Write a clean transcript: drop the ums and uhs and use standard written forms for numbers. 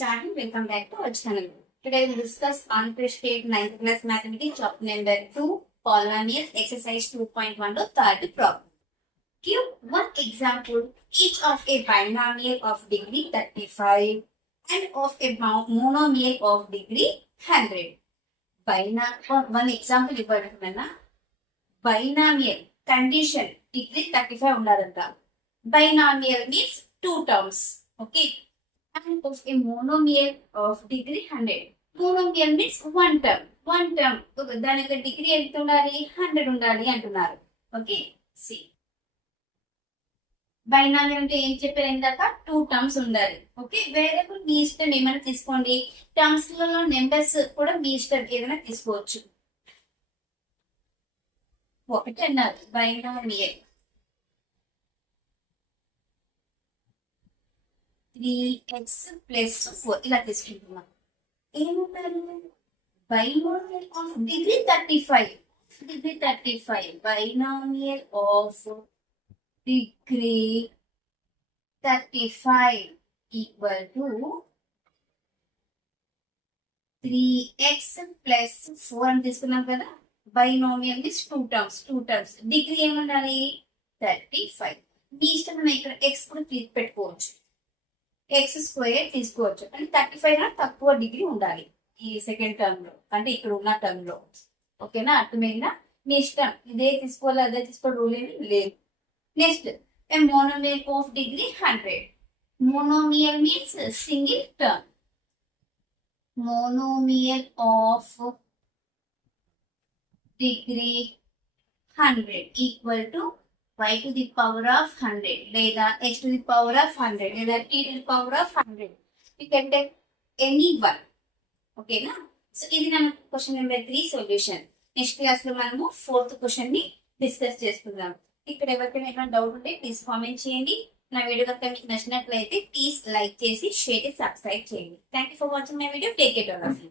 starting. Welcome back to our channel. Today we'll discuss unprecedented 9th class mathematics chapter number 2, polynomials, exercise 2.1 to third problem. Give one example each of a binomial of degree 35 and of a monomial of degree 100. One example ఇవ్వడం binomial condition degree 35 ఉండాలంట. Binomial means two terms. Okay. And of a monomial of degree 100. Monomial means one term. One term. దానికి డిగ్రీ ఎంత ఉండాలి 100 ఉండాలి అంటున్నారు. Okay C binomial అంటే ఏం చెప్పారు ఇందాక టూ టర్మ్స్ ఉండాలి. ఓకే వేరియబుల్ మీ ఇష్టం ఏమైనా తీసుకోండి. టర్మ్స్ లలో నెంబర్స్ కూడా మీ ఇష్టం ఏదైనా తీసుకోవచ్చు. ఒకటి అన్నారు బైనామియల్ 3x + 4 ఇలా తీసుకుంటున్నాం. ఏమంటారు binomial of degree 35. Binomial of degree 35 equal to 3x + 4 అని తీసుకున్నాం కదా. Binomial means two terms degree ఏముండాలి 35. మీ ఇష్టం ఇక్కడ ఎక్స్ కూడా పెట్టుకోవచ్చు, x² తీసుకోవచ్చు. అంటే 35 కన్నా తక్కువ డిగ్రీ ఉండాలి ఈ సెకండ్ టర్మ్ లో, అంటే ఇక్కడ ఉన్న టర్మ్ లో. ఓకేనా, అర్థమైందా? మీ ఇష్టం ఇదే తీసుకోవాలి అదే తీసుకోవాలి రూల్ ఏమి లేదు. Next monomial of degree 100. Monomial means single term. Monomial of degree 100 equal to y to the power of 100 లేదా x to the power of 100 లేదా t to the power of 100. You can take any one. ఓకేనా, సో ఇది మన question number 3 solution. Next class లో మనము 4th question ని డిస్కస్ చేసుకుందాం. ఇక్కడ ఎవరికైనా ఏమైనా డౌట్ ఉంటే ప్లీజ్ కామెంట్ చేయండి. నా వీడియో కనుక మీకు నచ్చినట్లయితే ప్లీజ్ లైక్ చేసి షేర్ చేసి సబ్స్క్రైబ్ చేయండి. Thank you for watching my video. Take care all of you.